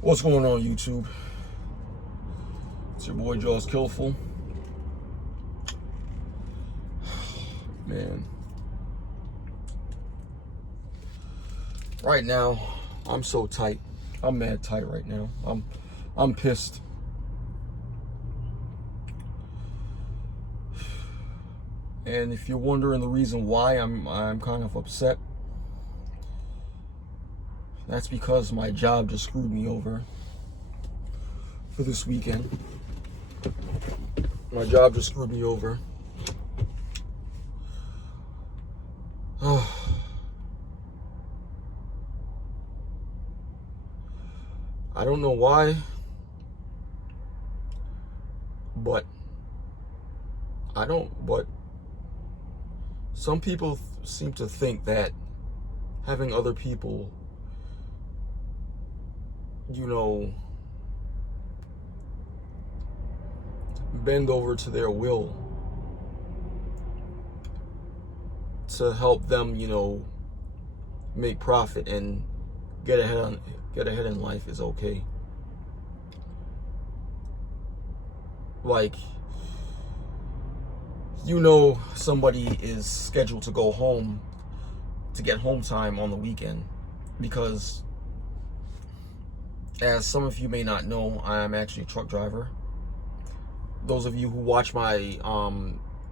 What's going on, YouTube? It's your boy Jaws Killful. Man, right now I'm so tight. I'm mad tight right now. I'm pissed. And if you're wondering the reason why I'm kind of upset, that's because my job just screwed me over for this weekend. My job just screwed me over. I don't know why, but some people seem to think that having other people, bend over to their will to help them, make profit and get ahead in life is okay. Like, somebody is scheduled to go home to get home time on the weekend because, as some of you may not know, I am actually a truck driver. Those of you who watch my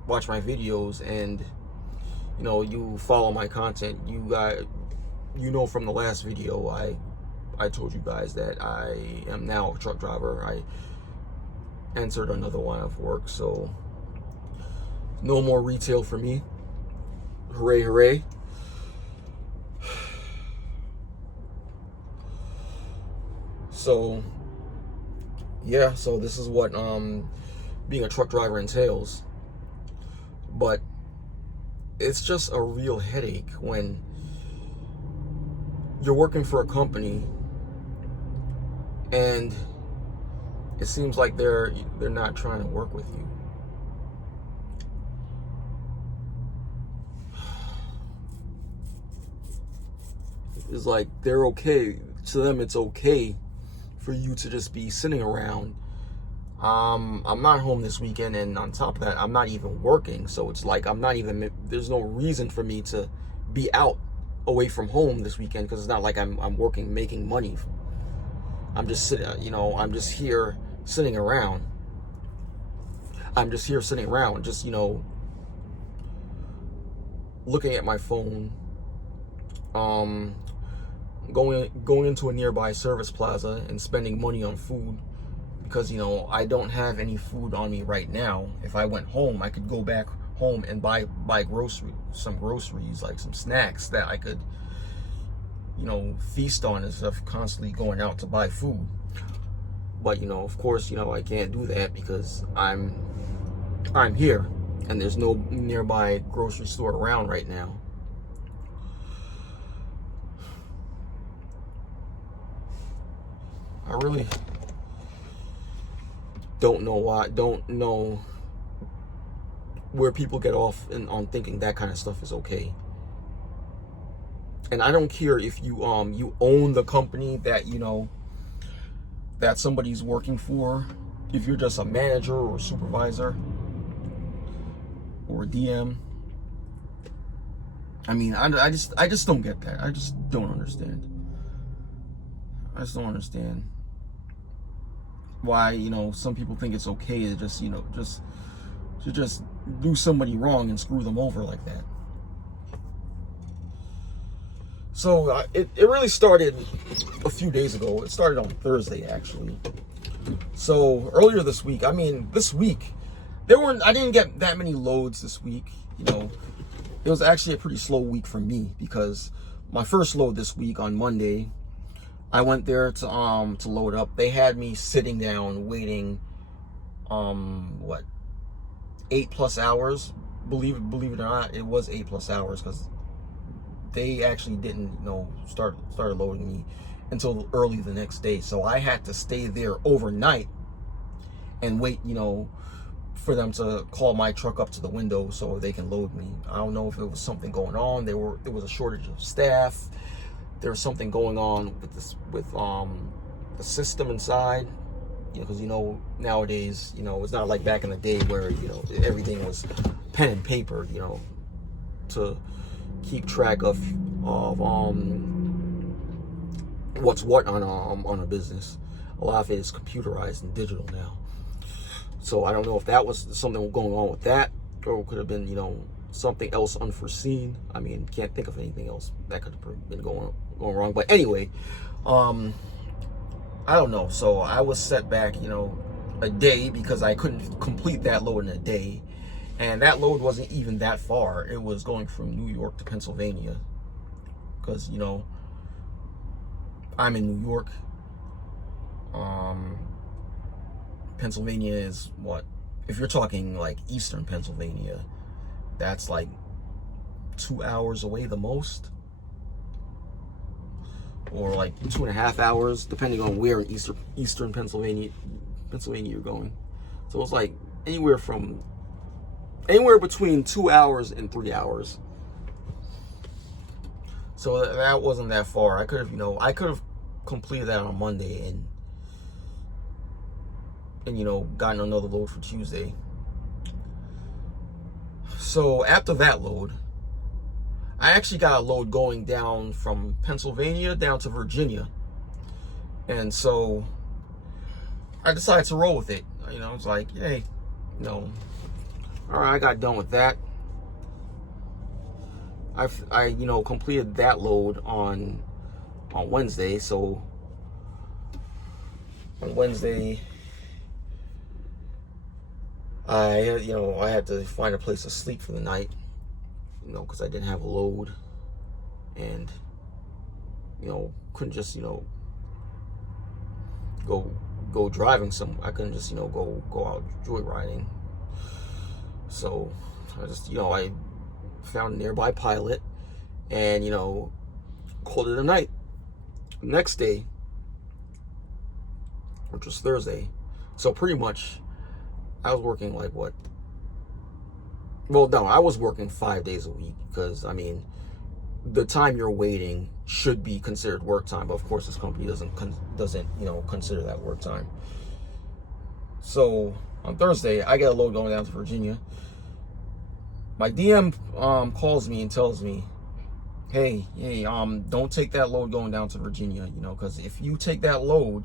videos and you follow my content, you know from the last video I told you guys that I am now a truck driver. I entered another line of work, so no more retail for me. Hooray, hooray. So yeah, so this is what being a truck driver entails. But it's just a real headache when you're working for a company and it seems like they're not trying to work with you. It's like they're okay. To them, it's okay for you to just be sitting around. I'm not home this weekend, and on top of that, I'm not even working. So it's like there's no reason for me to be out away from home this weekend, because it's not like I'm working, making money. I'm just sitting, I'm just here sitting around. Just, looking at my phone, going into a nearby service plaza and spending money on food, because I don't have any food on me right now. If I went home, I could go back home and buy some groceries, like some snacks that I could feast on instead of constantly going out to buy food. But of course, I can't do that because I'm here and there's no nearby grocery store around right now. I really don't know where people get off on thinking that kind of stuff is okay. And I don't care if you own the company that that somebody's working for. If you're just a manager or a supervisor or a DM, I mean, I just don't get that. I just don't understand. Why some people think it's okay to just do somebody wrong and screw them over like that. So it really started a few days ago. It started on Thursday, actually. So earlier this week, I didn't get that many loads this week. It was actually a pretty slow week for me, because my first load this week on Monday, I went there to load up. They had me sitting down waiting 8+ hours. Believe it or not, it was 8+ hours, because they actually didn't started loading me until early the next day. So I had to stay there overnight and wait for them to call my truck up to the window so they can load me. I don't know if it was something going on. There was a shortage of staff. There was something going on with the system inside. Because nowadays, it's not like back in the day where everything was pen and paper. To keep track of what's what on a business. A lot of it is computerized and digital now. So I don't know if that was something going on with that, or it could have been something else unforeseen. I mean, can't think of anything else that could have been going wrong. But anyway, I don't know. So I was set back, a day because I couldn't complete that load in a day. And that load wasn't even that far. It was going from New York to Pennsylvania. Because, I'm in New York. Pennsylvania is what? If you're talking like Eastern Pennsylvania, that's like 2 hours away the most. Or like 2.5 hours, depending on where in Eastern Pennsylvania you're going. So it's like anywhere between 2 hours and 3 hours. So that wasn't that far. I could have completed that on Monday and gotten another load for Tuesday. So after that load, I actually got a load going down from Pennsylvania down to Virginia. And so I decided to roll with it. I was like, hey, all right, I got done with that. I completed that load on Wednesday. So on Wednesday, I had to find a place to sleep for the night. Because I didn't have a load, and couldn't just go driving I couldn't just go out joyriding. So I just I found a nearby pilot and called it a night. Next day, which was Thursday, so pretty much I was working like what? Well, no, I was working 5 days a week because, the time you're waiting should be considered work time. But, of course, this company doesn't consider that work time. So, on Thursday, I get a load going down to Virginia. My DM calls me and tells me, hey, don't take that load going down to Virginia, because if you take that load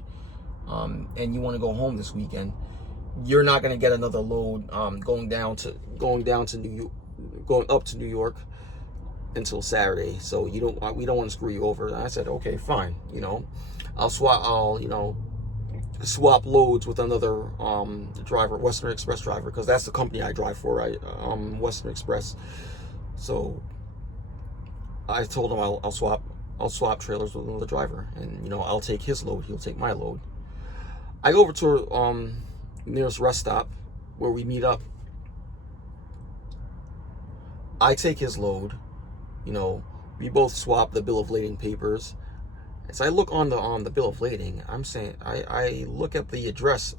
and you want to go home this weekend, you're not going to get another load going up to New York until Saturday. So we don't want to screw you over. And I said, okay, fine. I'll swap loads with another driver, Western Express driver, because that's the company I drive for, Western Express. So I told him I'll swap trailers with another driver, and I'll take his load, he'll take my load. I go over to nearest rest stop where we meet up. I take his load, we both swap the bill of lading papers. As I look on the bill of lading, I'm saying I look at the address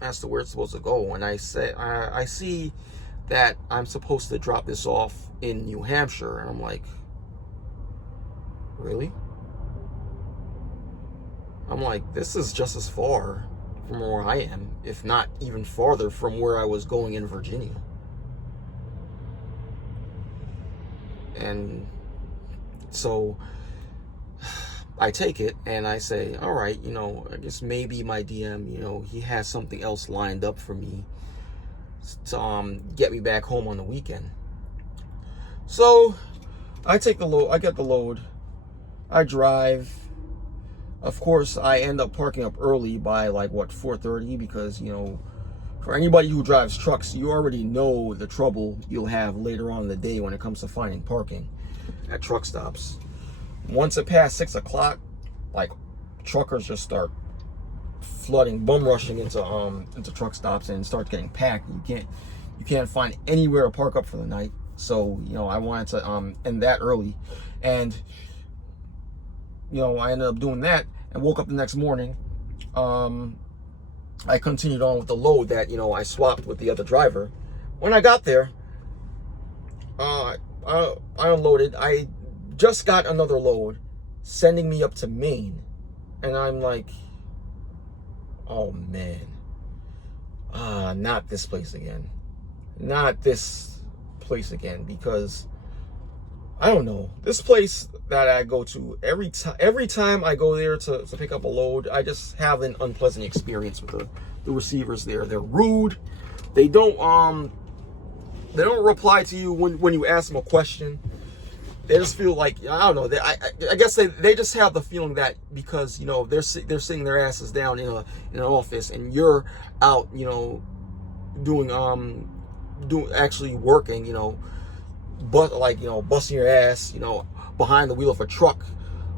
as to where it's supposed to go, and I see that I'm supposed to drop this off in New Hampshire, and I'm like, really? I'm like, this is just as far from where I am, if not even farther from where I was going in Virginia. And so I take it and I say, all right, I guess maybe my DM, he has something else lined up for me to get me back home on the weekend. So I take the load, I get the load, I drive. Of course, I end up parking up early by 4:30, because for anybody who drives trucks, you already know the trouble you'll have later on in the day when it comes to finding parking at truck stops. Once it passed 6 o'clock, truckers just start flooding, bum rushing into truck stops and start getting packed. You can't find anywhere to park up for the night. So I wanted to end that early, and I ended up doing that and woke up the next morning. I continued on with the load that, I swapped with the other driver. When I got there, I unloaded. I just got another load sending me up to Maine. And I'm like, oh man, not this place again. Not this place again, because I don't know. This place that I go to every time I go there to pick up a load, I just have an unpleasant experience with the receivers there. They're rude. They don't reply to you when you ask them a question. They just feel like, I don't know. I guess they just have the feeling that because, you know, they're sitting their asses down in an office and you're out, you know, doing actually working, you know, but like, you know, busting your ass, you know, behind the wheel of a truck,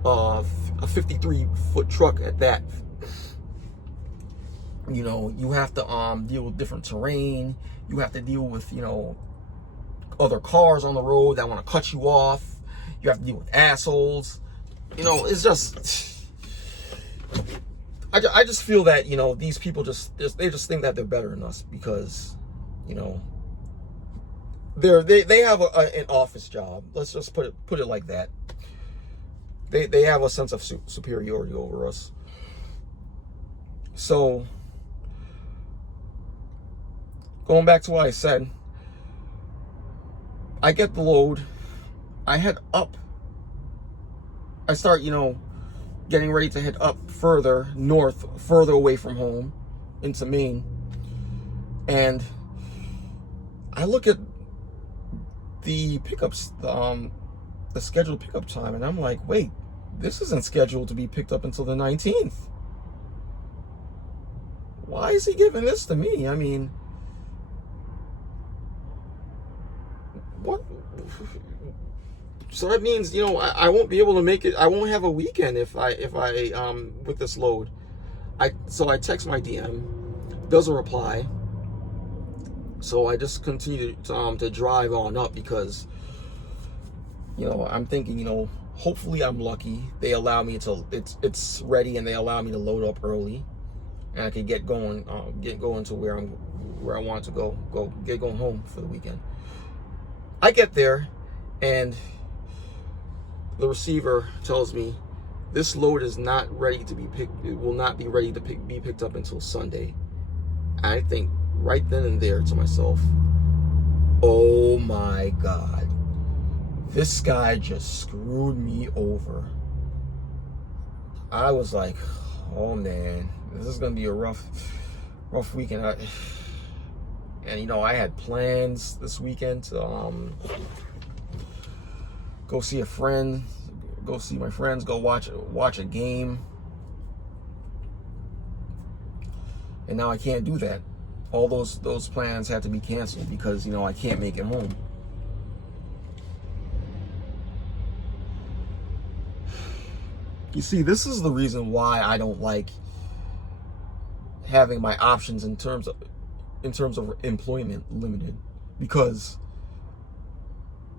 a 53-foot truck at that. You know, you have to deal with different terrain. You have to deal with, you know, other cars on the road that want to cut you off. You have to deal with assholes. You know, it's just, I just feel that, you know, these people they just think that they're better than us because, you know, they have an office job. Let's just put it like that. They have a sense of superiority over us. So, going back to what I said, I get the load. I head up. I start, you know, getting ready to head up further north, further away from home into Maine. And I look at the pickups, the scheduled pickup time, and I'm like, wait, this isn't scheduled to be picked up until the 19th. Why is he giving this to me? I mean, what? So that means, you know, I won't be able to make it. I won't have a weekend if I with this load. So I text my DM, doesn't reply. So I just continue to drive on up because, you know, I'm thinking, you know, hopefully I'm lucky. They allow me to, it's ready and they allow me to load up early, and I can get going to where I want to get going home for the weekend. I get there and the receiver tells me this load is not ready to be picked. It will not be ready to be picked up until Sunday. I think right then and there to myself, oh my God, this guy just screwed me over. I was like, oh man, this is gonna be a rough weekend. And you know, I had plans this weekend to go see a friend, go see my friends, go watch a game. And now I can't do that. All those plans have to be canceled because, you know, I can't make it home. You see, this is the reason why I don't like having my options in terms of employment limited, because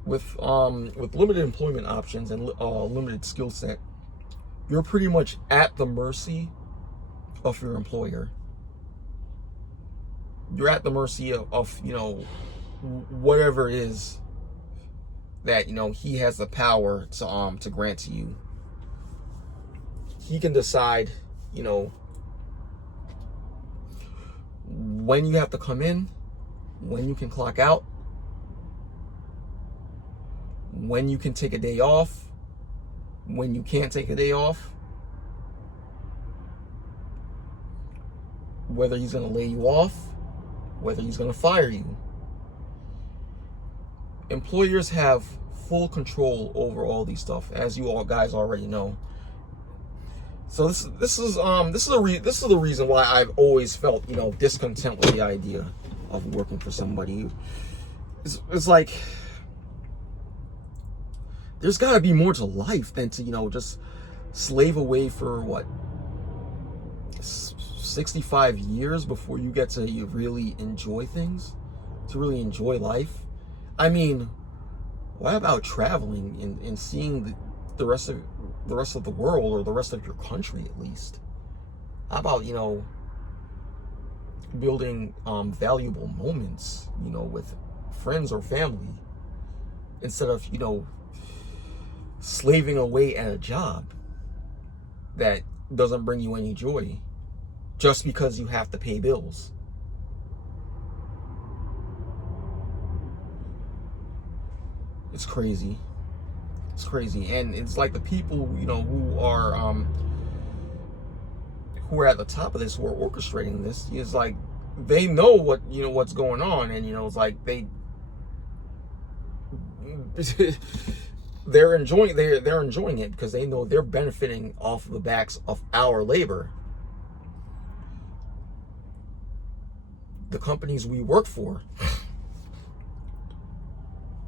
with limited employment options and limited skill set, you're pretty much at the mercy of your employer. You're at the mercy of you know, whatever it is that, you know, he has the power to grant to you. He can decide, you know, when you have to come in, when you can clock out, when you can take a day off, when you can't take a day off, whether he's going to lay you off, whether he's going to fire you. Employers have full control over all these stuff, as you all guys already know. So this is the reason why I've always felt, you know, discontent with the idea of working for somebody. It's like there's got to be more to life than to, you know, just slave away for what, 65 years before you get to really enjoy things, to really enjoy life. I mean, what about traveling and seeing the rest of the world, or the rest of your country at least? How about, you know, building valuable moments, you know, with friends or family, instead of, you know, slaving away at a job that doesn't bring you any joy just because you have to pay bills. It's crazy. It's crazy. And it's like the people, who are at the top of this, who are orchestrating this, is like they know what's going on, and it's like they're enjoying it because they know they're benefiting off the backs of our labor. The companies we work for,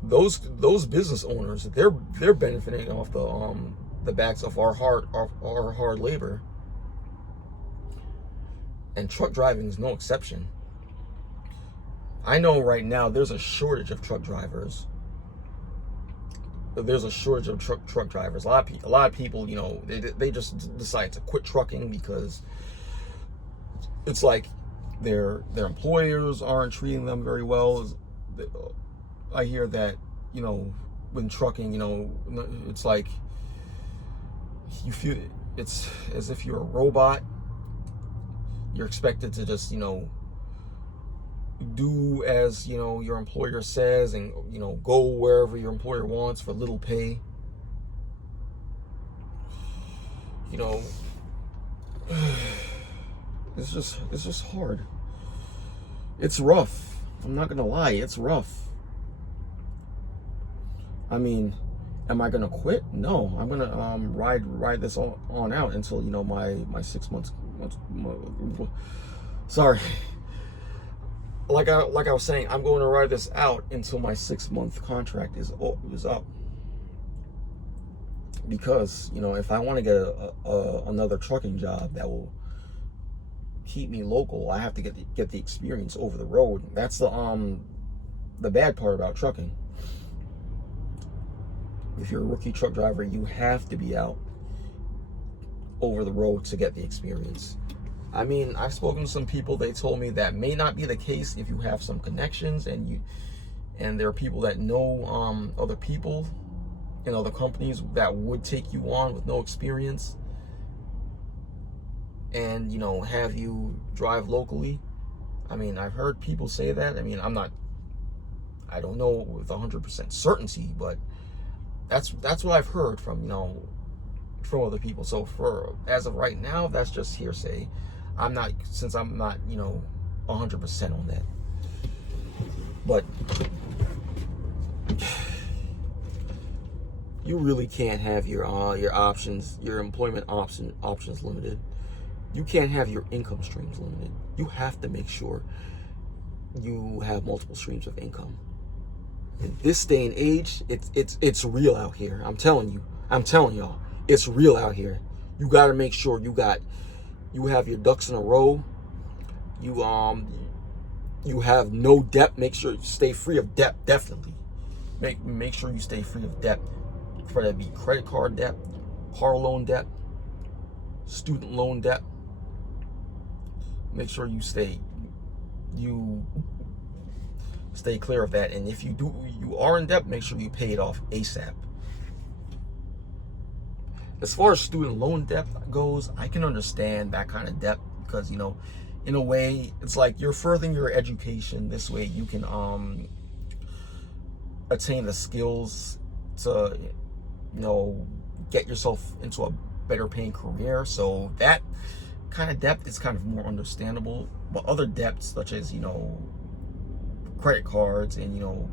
those business owners, they're benefiting off the backs of our hard labor. And truck driving is no exception. I know right now there's a shortage of truck drivers. There's a shortage of truck drivers. A lot of people, they just decide to quit trucking because it's like their employers aren't treating them very well. I hear that, when trucking, it's like you feel it's as if you're a robot. You're expected to just, do as, your employer says, and, go wherever your employer wants for little pay. It's just hard. It's rough. I'm not gonna lie, it's rough. I mean, am I gonna quit? No, I'm gonna ride this on out until my 6 months. Sorry. Like I was saying, I'm going to ride this out until my 6-month contract is up. Because if I want to get another trucking job that will keep me local, I have to get the experience over the road. That's the bad part about trucking. If you're a rookie truck driver, you have to be out over the road to get the experience. I mean, I've spoken to some people. They told me that may not be the case if you have some connections and there are people that know other people in other companies that would take you on with no experience and have you drive locally. I mean, I've heard people say that. I mean, I don't know with 100% certainty, but that's what I've heard from from other people. So as of right now, that's just hearsay. Since I'm not 100% on that. But you really can't have your options, your employment options limited. You can't have your income streams limited. You have to make sure you have multiple streams of income. In this day and age, it's real out here. I'm telling y'all, it's real out here. You got to make sure you have your ducks in a row. You have no debt. Make sure you stay free of debt. Definitely make sure you stay free of debt. For that be credit card debt, car loan debt, student loan debt. Make sure you stay clear of that. And if you are in debt, make sure you pay it off ASAP. As far as student loan debt goes, I can understand that kind of debt because, in a way, it's like you're furthering your education. This way you can attain the skills to, get yourself into a better paying career. So that kind of debt is kind of more understandable. But other debts such as, credit cards and,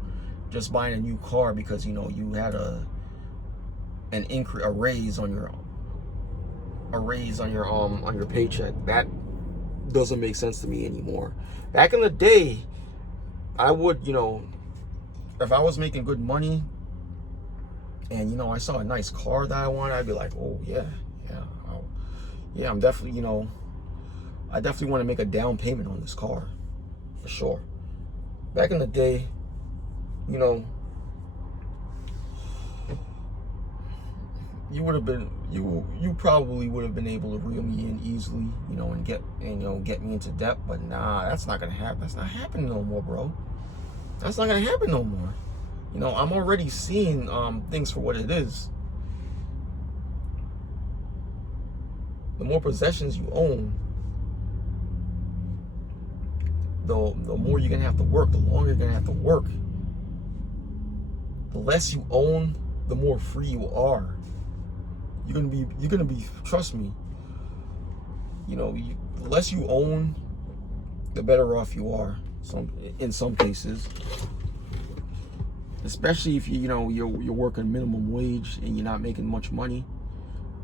just buying a new car because, you had a raise on your paycheck, that doesn't make sense to me anymore. Back in the day, I would, if I was making good money and I saw a nice car that I wanted, I'd be like, oh yeah, I'm definitely, I definitely want to make a down payment on this car for sure. Back in the day, you probably would have been able to reel me in easily, and get me into debt. But nah, that's not gonna happen. That's not happening no more, bro. That's not gonna happen no more. I'm already seeing things for what it is. The more possessions you own, the more you're gonna have to work, the longer you're gonna have to work. The less you own, the more free you are. You're gonna be. Trust me. You know, the less you own, the better off you are. In some cases, especially if you're working minimum wage and you're not making much money,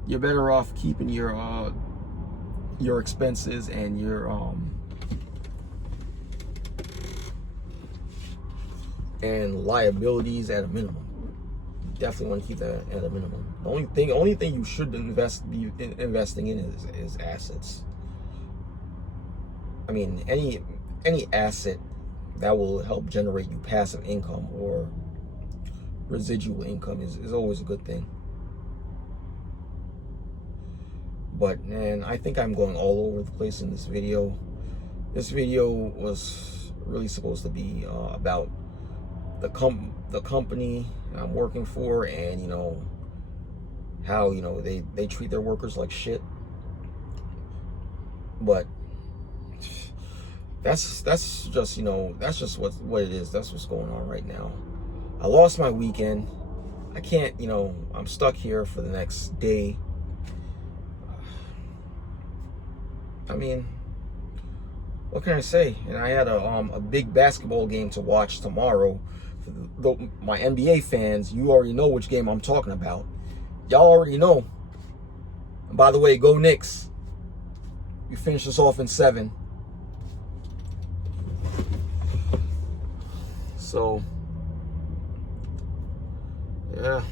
you're better off keeping your expenses and your and liabilities at a minimum. You definitely want to keep that at a minimum. The only thing you should be investing in is assets. I mean, any asset that will help generate you passive income or residual income is always a good thing. But man, I think I'm going all over the place in this video. This video was really supposed to be about the company I'm working for, and how they treat their workers like shit. But that's just that's just what it is. That's what's going on right now. I lost my weekend. I can't, I'm stuck here for the next day. I mean, what can I say? And I had a big basketball game to watch tomorrow. For my NBA fans, you already know which game I'm talking about. Y'all already know. And by the way, go Knicks. You finish this off in 7. So, yeah.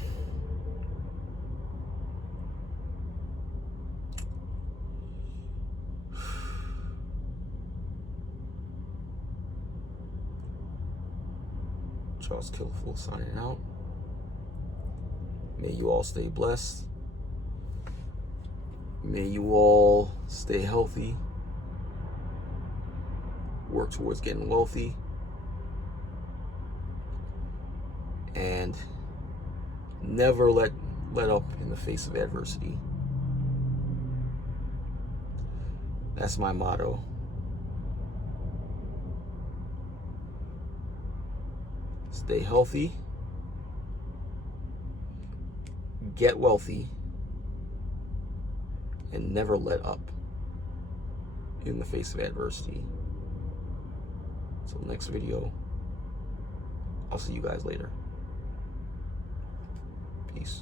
Charles Killfool signing out. May you all stay blessed. May you all stay healthy. Work towards getting wealthy. And never let up in the face of adversity. That's my motto. Stay healthy, get wealthy, and never let up in the face of adversity. Until next video, I'll see you guys later. Peace.